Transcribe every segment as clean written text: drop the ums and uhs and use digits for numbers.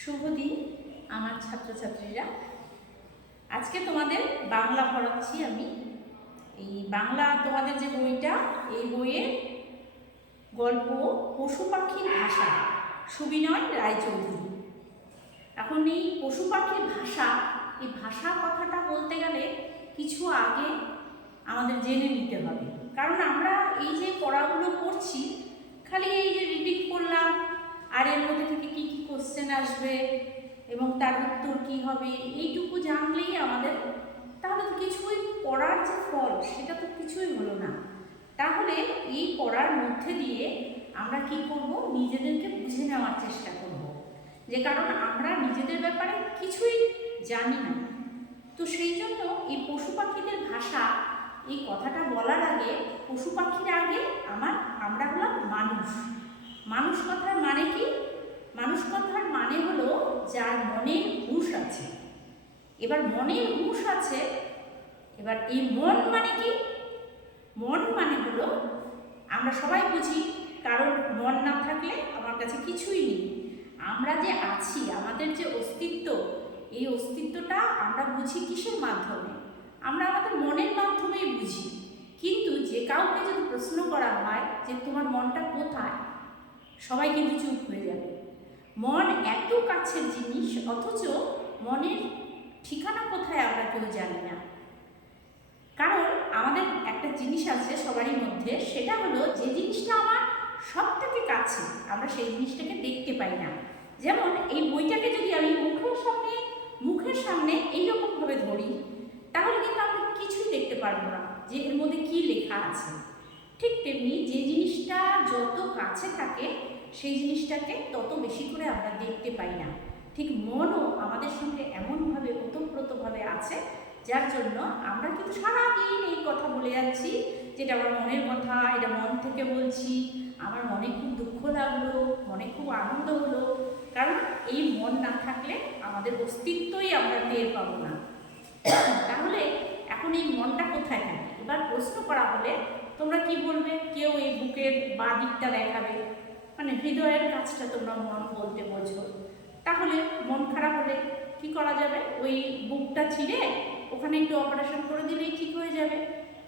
শুভ দিন আমার ছাত্রছাত্রীরা। আজকে তোমাদের বাংলা পড়াচ্ছি আমি। এই বাংলা তোমাদের যে বইটা, এই বইয়ের গল্প পশু পাখির ভাষা, সুবিনয় রায়চৌধুরী। এখন এই পশু পাখির ভাষা, এই ভাষা কথাটা বলতে গেলে কিছু আগে আমাদের জেনে নিতে হবে। কারণ আমরা এই যে পড়াগুলো করছি, খালি এই যে রিডিং করলাম আর এর মধ্যে থেকে কী কী কোশ্চেন আসবে এবং তার উত্তর কী হবে, এইটুকু জানলেই আমাদের তাহলে তো কিছুই পড়ার যে ফল সেটা তো কিছুই হলো না। তাহলে এই পড়ার মধ্যে দিয়ে আমরা কি করব, নিজেদেরকে বুঝে নেওয়ার চেষ্টা করব, যে কারণ আমরা নিজেদের ব্যাপারে কিছুই জানি না। তো সেই জন্য এই পশু পাখিদের ভাষা, এই কথাটা বলার আগে পশু পাখির আগে আমরা হলাম মানুষ। মানুষ কথার মানে কি? মানুষ কথার মানে হলো যার মনের হুঁশ আছে। এবার মনের হুঁশ আছে, এবার এই মন মানে কি? মন মানে হলো, আমরা সবাই বুঝি কারণ মন না থাকলে আমার কাছে কিছুই নেই। আমরা যে আছি, আমাদের যে অস্তিত্ব, এই অস্তিত্বটা আমরা বুঝি কিসের মাধ্যমে? আমরা আমাদের মনের মাধ্যমেই বুঝি। কিন্তু যে কাউকে যদি প্রশ্ন করা হয় যে তোমার মনটা কোথায়, সবাই কিন্তু চুপ হয়ে যাবে। মন এত কাছের জিনিস, অথচ মনের ঠিকানা কোথায় আমরা কেউ জানি না। কারণ আমাদের একটা জিনিস আছে সবারই মধ্যে, সেটা হলো যে জিনিসটা আমার সব থেকে কাছে, আমরা সেই জিনিসটাকে দেখতে পাই না। যেমন এই বইটাকে যদি আমি মুখের সামনে এইরকমভাবে ধরি, তাহলে কিন্তু আমরা কিছুই দেখতে পারবো না যে এর মধ্যে কী লেখা আছে। ঠিক তেমনি যে জিনিসটা যত কাছে থাকে সেই জিনিসটাকে তত বেশি করে আমরা দেখতে পাই না। ঠিক মনও আমাদের সঙ্গে এমনভাবে ওতপ্রোতভাবে আছে, যার জন্য আমরা কিন্তু সারাদিন এই কথা বলে যাচ্ছি, যেটা আমার মনের কথা, এটা মন থেকে বলছি, আমার মনে খুব দুঃখ লাগলো, মনে খুব আনন্দ হলো। কারণ এই মন না থাকলে আমাদের অস্তিত্বই আমরা টের পাবো না। তাহলে এখন এই মনটা কোথায় থাকে? এবার প্রশ্ন করা হলে তোমরা কি বলবে? কেউ এই বুকের বাঁ দিকটা দেখাবে, মানে হৃদয়ের কাজটা তোমরা মন বলতে বোঝো। তাহলে মন খারাপ হলে কি করা যাবে? ওই বুকটা ছিঁড়ে ওখানে একটু অপারেশন করে দিলেই ঠিক হয়ে যাবে।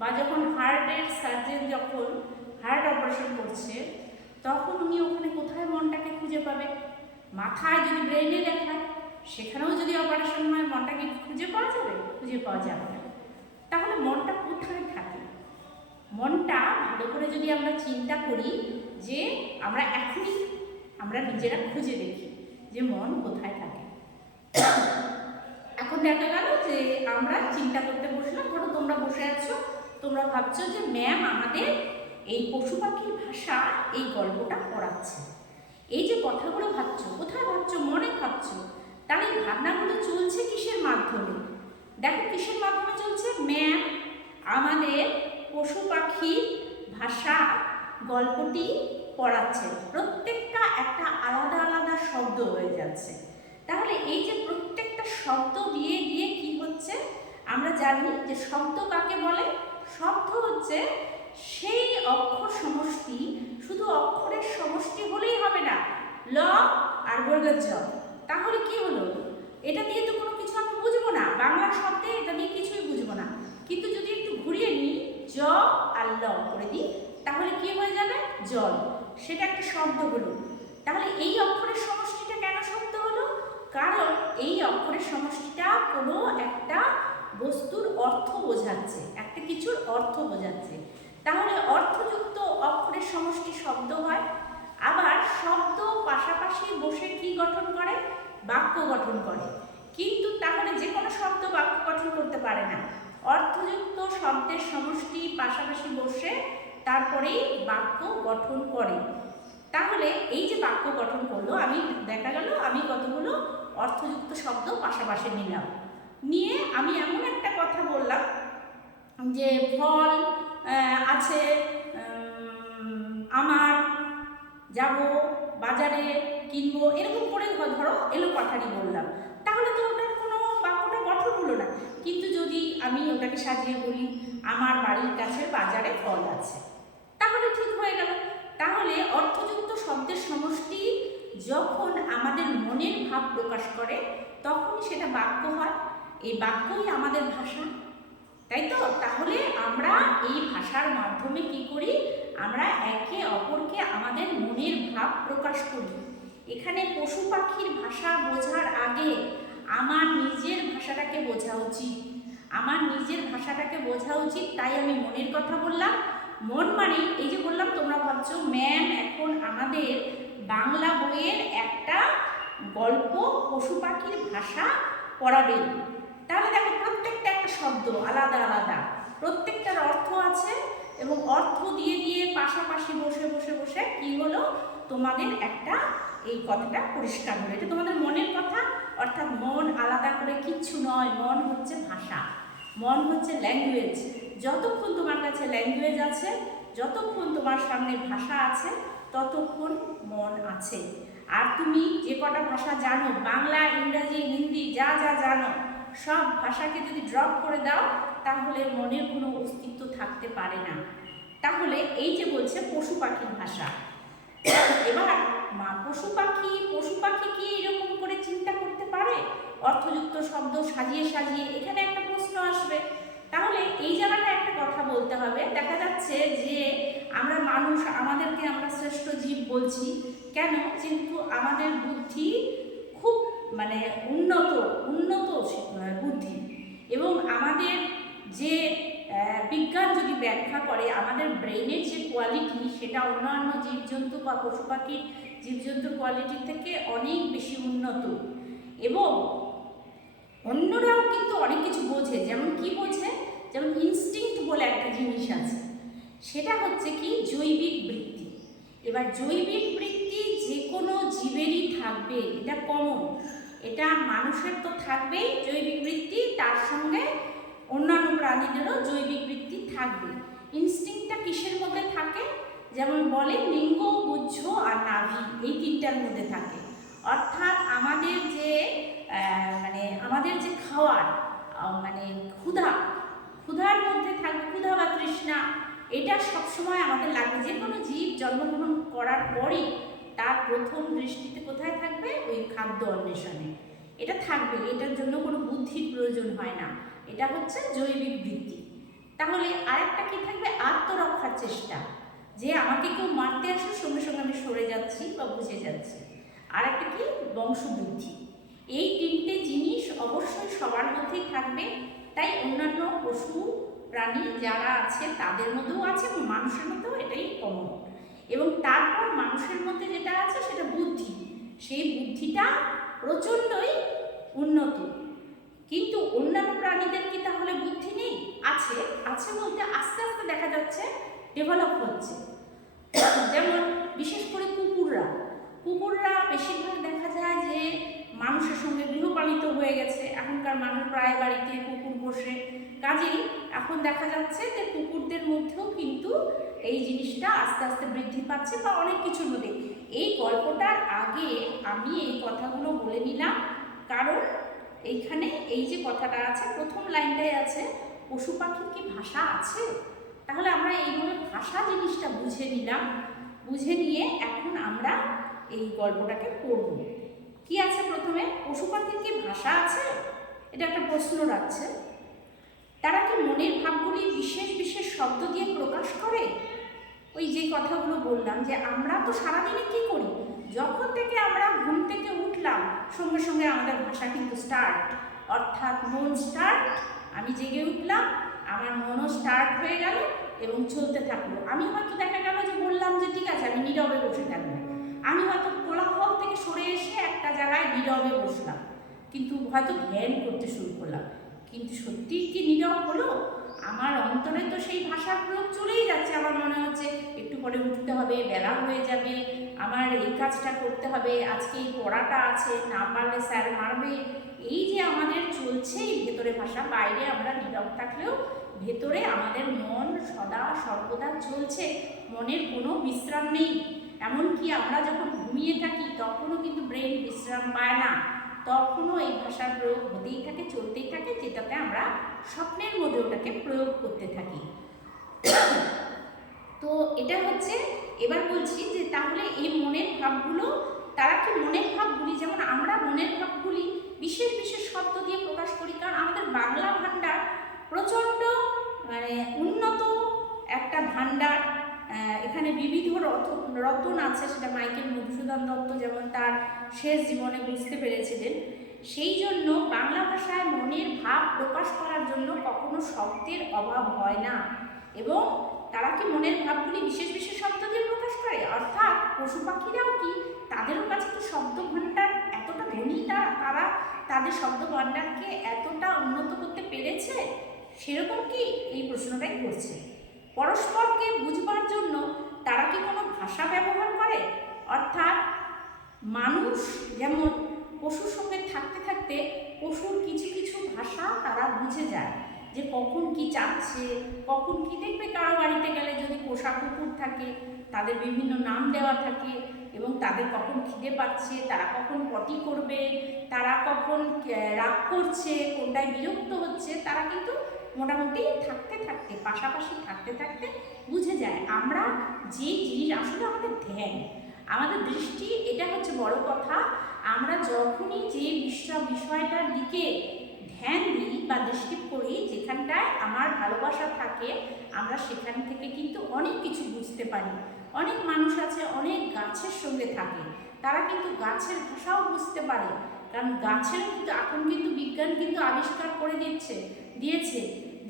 বা যখন হার্টের সার্জন যখন হার্ট অপারেশন করছে, তখন উনি ওখানে কোথায় মনটাকে খুঁজে পাবে? মাথায় যদি ব্রেনে দেখায়, সেখানেও যদি অপারেশন হয়, মনটাকে খুঁজে পাওয়া যাবে? খুঁজে পাওয়া যাবে না। তাহলে মনটা কোথায় থাকে? মনটা ভালো করে যদি আমরা চিন্তা করি, যে আমরা নিজেরা খুঁজে দেখি যে মন কোথায় থাকে। এখন দেখা গেল যে আমরা চিন্তা করতে বসলাম, ধরো তোমরা বসে আছো, তোমরা ভাবছো যে ম্যাম আমাদের এই পশু পাখির ভাষা এই গল্পটা পড়াচ্ছে। এই যে কথাগুলো ভাবছো, কোথায় ভাবছো? মনে ভাবছো। তাহলে এই ভাবনাগুলো চলছে কিসের মাধ্যমে? দেখো কিসের মাধ্যমে চলছে। ম্যাম আমাদের পশু পাখির ভাষা গল্পটি পড়াচ্ছে, প্রত্যেকটা একটা আলাদা আলাদা শব্দ হয়ে যাচ্ছে। তাহলে এই যে প্রত্যেকটা শব্দ দিয়ে দিয়ে কি হচ্ছে, আমরা জানি যে শব্দ কাকে বলে? শব্দ হচ্ছে সেই অক্ষর সমষ্টি, শুধু অক্ষরের সমষ্টি হলেই হবে না, ল আর বর্গের জ। তাহলে কি হলো? এটা দিয়ে তো কোনো কিছু আমি বুঝবো না, বাংলা শব্দে এটা দিয়ে কিছুই বুঝবো না। কিন্তু যদি একটু ঘুরিয়ে নিই, জ আর ল করে দিই, তাহলে কি হয়ে যাবে? জল। সেটা একটা শব্দ হলো। তাহলে এই অক্ষরের সমষ্টিটা কেন শব্দ হলো? কারণ এই অক্ষরের সমষ্টিটা কোনো একটা বস্তুর অর্থ বোঝাচ্ছে, একটা কিছুর অর্থ বোঝাচ্ছে। তাহলে অর্থযুক্ত অক্ষরের সমষ্টি শব্দ হয়। আবার শব্দ পাশাপাশি বসে কি গঠন করে? বাক্য গঠন করে। কিন্তু তাহলে যে কোনো শব্দ বাক্য গঠন করতে পারে না। অর্থযুক্ত শব্দের সমষ্টি পাশাপাশি বসে তারপরেই বাক্য গঠন করে। তাহলে এই যে বাক্য গঠন করলো, দেখা গেল আমি কতগুলো অর্থযুক্ত শব্দ পাশাপাশি নিলাম, নিয়ে আমি এমন একটা কথা বললাম যে ফল আছে, আমার যাব বাজারে কিনবো, এরকম করে ধরো এলো কথাটি বললাম, তাহলে তো ওটার কোনো বাক্যটা গঠন হলো না। কিন্তু যদি আমি ওটাকে সাজিয়ে বলি আমার বাড়ির কাছে বাজারে ফল আছে, তাহলে ঠিক হয়ে গেল। তাহলে অর্থযুক্ত শব্দের সমষ্টি যখন আমাদের মনের ভাব প্রকাশ করে তখনই সেটা বাক্য হয়। এই বাক্যই আমাদের ভাষা, তাই তো? তাহলে আমরা এই ভাষার মাধ্যমে কি করি? আমরা একে অপরকে আমাদের মনের ভাব প্রকাশ করি। এখানে পশু পাখির ভাষা বোঝার আগে আমার নিজের ভাষাটাকে বোঝা উচিত। আমার নিজের ভাষাটাকে বোঝা উচিত, তাই আমি মনের কথা বললাম। মন মানে এই যে বললাম, তোমরা ভাবছো ম্যাম এখন আমাদের বাংলা বইয়ের একটা গল্প পশু পাখির ভাষা পড়াবেন। তাহলে দেখো প্রত্যেকটা একটা শব্দ আলাদা আলাদা, প্রত্যেকটার অর্থ আছে, এবং অর্থ দিয়ে দিয়ে পাশাপাশি বসে বসে বসে কি হলো, তোমাদের একটা এই কথাটা পরিষ্কার হলো। এটা তোমাদের মনের কথা, অর্থাৎ মন আলাদা করে কিচ্ছু নয়। মন হচ্ছে ভাষা, মন হচ্ছে ল্যাঙ্গুয়েজ। যতক্ষণ তোমার কাছে ল্যাঙ্গুয়েজ আছে, যতক্ষণ তোমার সামনে ভাষা আছে, ততক্ষণ মন আছে। আর তুমি যে কটা ভাষা জানো, বাংলা, ইংরাজি, হিন্দি, যা যা জানো, সব ভাষাকে যদি ড্রপ করে দাও তাহলে মনের কোনো অস্তিত্ব থাকতে পারে না। তাহলে এই যে বলছে পশু পাখির ভাষা, এবার পশু পাখি কি এরকম করে চিন্তা করতে পারে অর্থযুক্ত শব্দ সাজিয়ে সাজিয়ে? এখানে একটা প্রশ্ন আসবে। তাহলে এই জায়গাটা একটা কথা বলতে হবে। দেখা যাচ্ছে যে আমরা মানুষ, আমাদেরকে আমরা শ্রেষ্ঠ জীব বলছি কেন? কিন্তু আমাদের বুদ্ধি খুব মানে উন্নত বুদ্ধি, এবং আমাদের যে বিজ্ঞান যদি ব্যাখ্যা করে আমাদের ব্রেনের যে কোয়ালিটি, সেটা অন্যান্য জীবজন্তু বা পশু পাখির জীবজন্তুর কোয়ালিটির থেকে অনেক বেশি উন্নত। এবং অন্যরাও কিন্তু অনেক কিছু বোঝে। যেমন কি বোঝে? যেমন ইনস্টিংক্ট বলে একটা জিনিস আছে, সেটা হচ্ছে কি জৈবিক বৃত্তি। এবার জৈবিক বৃত্তি যে কোনো জীবেরই থাকবে, এটা কমন। এটা মানুষের তো থাকবেই জৈবিক বৃত্তি, তার সঙ্গে অন্যান্য প্রাণীদেরও জৈবিক বৃত্তি থাকবে। ইনস্টিংক্টটা কিসের মধ্যে থাকে? যেমন বলে লিঙ্গ, গুহ্য আর নাভি, এই তিনটার মধ্যে থাকে। অর্থাৎ আমাদের যে আমাদের যে খাওয়ার মানে ক্ষুধার মধ্যে থাকবে, ক্ষুধা বা তৃষ্ণা, এটা সবসময় আমাদের লাগবে। যে কোনো জীব জন্মগ্রহণ করার পরই তার প্রথম দৃষ্টিতে কোথায় থাকবে? ওই খাদ্য অন্বেষণে। এটা থাকবে, এটার জন্য কোনো বুদ্ধির প্রয়োজন হয় না। এটা হচ্ছে জৈবিক বৃত্তি। তাহলে আরেকটা কি থাকবে? আত্মরক্ষার চেষ্টা, যে আমাকে কেউ মারতে আসে সঙ্গে সঙ্গে আমি সরে যাচ্ছি বা বুঝে যাচ্ছি। আরেকটা কি? বংশবৃদ্ধি। এই তিনটে জিনিস অবশ্যই সবার মধ্যেই থাকবে। তাই অন্যান্য পশু প্রাণী যারা আছে তাদের মধ্যেও আছে, এবং মানুষের মধ্যেও এটাই কমন। এবং তারপর মানুষের মধ্যে যেটা আছে সেটা বুদ্ধি। সেই বুদ্ধিটা প্রচণ্ডই উন্নত। কিন্তু অন্যান্য প্রাণীদের কি তাহলে বুদ্ধি নেই? আছে, আছে বলতে আস্তে আস্তে দেখা যাচ্ছে ডেভেলপ হচ্ছে। যেমন বিশেষ করে কুকুররা বেশিরভাগ দেখা যায় যে মানুষের সঙ্গে গৃহপালিত হয়ে গেছে। এখনকার মানুষ প্রায় বাড়িতে কুকুর পোষে, কাজেই এখন দেখা যাচ্ছে যে কুকুরদের মধ্যেও কিন্তু এই জিনিসটা আস্তে আস্তে বৃদ্ধি পাচ্ছে, বা অনেক কিছুর মধ্যে। এই গল্পটার আগে আমি এই কথাগুলো বলে নিলাম, কারণ এইখানে এই যে কথাটা আছে, প্রথম লাইনটাই আছে পশু পাখির কি ভাষা আছে? তাহলে আমরা এইভাবে ভাষা জিনিসটা বুঝে নিলাম। বুঝে নিয়ে এখন আমরা এই গল্পটাকে পড়ব। কি আছে প্রথমে? পশু পাখির কি ভাষা আছে? এটা একটা প্রশ্ন রাখছে। তারা কি মনের ভাবগুলি বিশেষ বিশেষ শব্দ দিয়ে প্রকাশ করে? ওই যে কথাগুলো বললাম, যে আমরা তো সারাদিনে কি করি, যখন থেকে আমরা ঘুম থেকে উঠলাম সঙ্গে সঙ্গে আমাদের ভাষা কিন্তু স্টার্ট, অর্থাৎ মন স্টার্ট। আমি জেগে উঠলাম, আমার মনও স্টার্ট হয়ে গেল এবং চলতে থাকলো। আমি হয়তো দেখা গেল যে বললাম যে ঠিক আছে আমি নীরবে বসে থাকবো, আমি হয়তো কোলাহল থেকে সরে এসে একটা জায়গায় নীরবে বসলাম, কিন্তু হয়তো ধ্যান করতে শুরু করলাম। কিন্তু সত্যিই কি নীরব হলো? আমার অন্তরে তো সেই ভাষার প্রয়োগ চলেই যাচ্ছে। আমার মনে হচ্ছে একটু পরে উঠতে হবে, বেলা হয়ে যাবে, আমার এই কাজটা করতে হবে, আজকে এই পড়াটা আছে, না পারলে স্যার মারবে। এই যে আমাদের চলছে এই ভেতরে ভাষা, বাইরে আমরা নীরব থাকলেও ভেতরে আমাদের মন সদা সর্বদা চলছে, মনের কোনো বিশ্রাম নেই। এমনকি আমরা যখন ঘুমিয়ে থাকি তখনও কিন্তু ব্রেন বিশ্রাম পায় না, তখনও এই ভাষার প্রয়োগ হতেই থাকে, চলতেই থাকে, যেটাতে আমরা স্বপ্নের মধ্যে ওটাকে প্রয়োগ করতে থাকি। তো এটা হচ্ছে, এবার বলছি যে তাহলে এই মনের ভাবগুলো তারা কি মনের ভাবগুলি, যেমন আমরা মনের ভাবগুলি বিশেষ বিশেষ শব্দ দিয়ে প্রকাশ করি, কারণ আমাদের বাংলা ভাণ্ডার প্রচণ্ড মানে উন্নত একটা ভাণ্ডার। এখানে বিবিধ রতন আছে, সেটা মাইকেল মধুসূদন দত্ত যেমন তার শেষ জীবনে বুঝতে পেরেছিলেন। সেই জন্য বাংলা ভাষায় মনের ভাব প্রকাশ করার জন্য কখনো শব্দের অভাব হয় না। এবং তারা কি মনের ভাবগুলি বিশেষ বিশেষ শব্দ দিয়ে প্রকাশ করে, অর্থাৎ পশু পাখিরাও কি তাদেরও কাছে কি শব্দ ভাণ্ডার এতটা ধনী, তারা তাদের শব্দ ভাণ্ডারকে এতটা উন্নত করতে পেরেছে? সেরকম কি এই প্রশ্নটাই করছে। পরস্পরকে বুঝবার জন্য তারা কি কোনো ভাষা ব্যবহার করে? অর্থাৎ মানুষ যেমন পশুর সঙ্গে থাকতে থাকতে পশুর কিছু কিছু ভাষা তারা বুঝে যায়, যে কখন কি চাচ্ছে, কখন কি দেখবে কারো বাড়িতে গেলে যদি পোষা কুকুর থাকে তাদের বিভিন্ন নাম দেওয়া থাকে, এবং তাদের কখন খিদে পাচ্ছে, তারা কখন পটি করবে, তারা কখন রাগ করছে, কোনটায় বিরক্ত হচ্ছে, তারা কিন্তু মোটামুটি থাকতে থাকতে পাশাপাশি থাকতে থাকতে বুঝে যায়। আমরা যে জিনিস আসলে আমাদের ধ্যান, আমাদের দৃষ্টি, এটা হচ্ছে বড় কথা। আমরা যখনই যে বিষয়টার দিকে ধ্যান দিই বা দৃষ্টি করি, যেখানটায় আমার ভালোবাসা থাকে, আমরা সেখান থেকে কিন্তু অনেক কিছু বুঝতে পারি। অনেক মানুষ আছে অনেক গাছের সঙ্গে থাকে, তারা কিন্তু গাছের ভাষাও বুঝতে পারে, কারণ গাছের কিন্তু এখন কিন্তু বিজ্ঞান কিন্তু আবিষ্কার করে দিয়েছে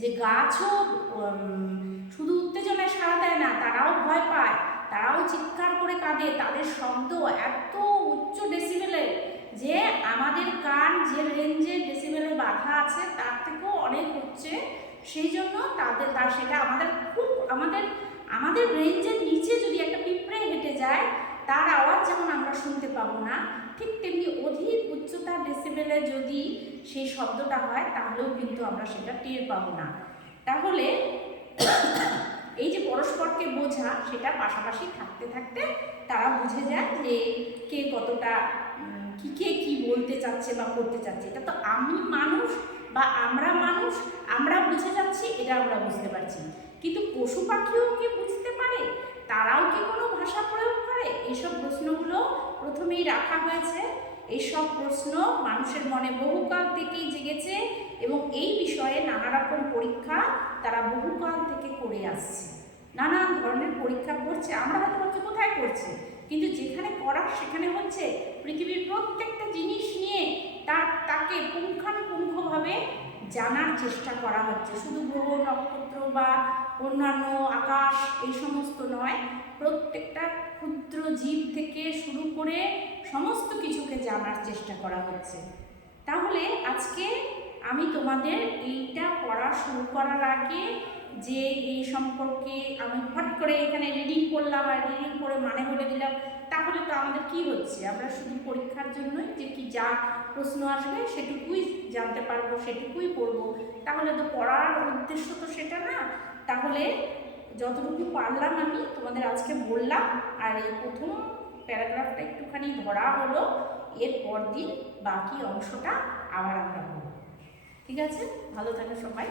যে গাছও শুধু উত্তেজনায় সাড়া দেয় না, তারাও ভয় পায়, তারাও চিৎকার করে কাঁদে, তাদের শব্দ এত উচ্চ ডেসিবেলের যে আমাদের কান যে রেঞ্জে ডেসিবেলে বাধা আছে তার থেকেও অনেক হচ্ছে। সেই জন্য সেটা আমাদের রেঞ্জের নিচে যদি একটা পিঁপড়ে হেঁটে যায় তার আওয়াজ যেমন আমরা শুনতে পাবো না, ঠিক তেমনি অধিক উচ্চতা ডেসিবেলে যদি সেই শব্দটা হয় তাহলেও কিন্তু আমরা সেটা টের পাবো না। তাহলে এই যে পরস্পরকে বোঝা, সেটা পাশাপাশি থাকতে থাকতে তারা বুঝে যায় যে কে কতটা কে কি বলতে চাচ্ছে বা করতে চাচ্ছে। এটা তো আমি মানুষ বা আমরা মানুষ, আমরা বুঝে যাচ্ছি, এটা আমরা বুঝতে পারছি, কিন্তু পশু পাখিও কি বুঝতে পারে? তারাও কি কোনো ভাষা প্রয়োগ করে? এইসব প্রশ্নগুলো প্রথমেই রাখা হয়েছে। এইসব প্রশ্ন মানুষের মনে বহুকাল থেকেই জেগেছে এবং এই বিষয়ে নানা রকম পরীক্ষা তারা বহুকাল থেকে করে আসছে। নানান ধরনের পরীক্ষা করছে, আমরা হয়তো ভাবছি কোথায় করছে, কিন্তু যেখানে করার সেখানে হচ্ছে। পৃথিবীর প্রত্যেকটা জিনিস নিয়ে তাকে পুঙ্খানুপুঙ্খভাবে জানার চেষ্টা করা হচ্ছে। শুধু গ্রহ নক্ষত্র বা অন্যান্য আকাশ এই সমস্ত নয়, প্রত্যেকটা ক্ষুদ্র জীব থেকে শুরু করে সমস্ত কিছুকে জানার চেষ্টা করা হচ্ছে। তাহলে আজকে আমি তোমাদের এইটা পড়া শুরু করার আগে যে এই সম্পর্কে আমি হট করে এখানে রিডিং করলাম আর রিডিং করে মানে বলে দিলাম, তাহলে তো আমাদের কি হচ্ছে? আমরা শুধু পরীক্ষার জন্যই যে কি যা প্রশ্ন আসবে সেটুকুই জানতে পারবো, সেটুকুই পড়বো, তাহলে তো পড়ার উদ্দেশ্য তো সেটা না। তাহলে যতটুকু পারলাম আমি তোমাদের আজকে বললাম, আর এই প্রথম প্যারাগ্রাফটা একটুখানি ধরা হলো, এর পর দিন বাকি অংশটা আবার আমরা বলবো। ঠিক আছে, ভালো থাকো সবাই।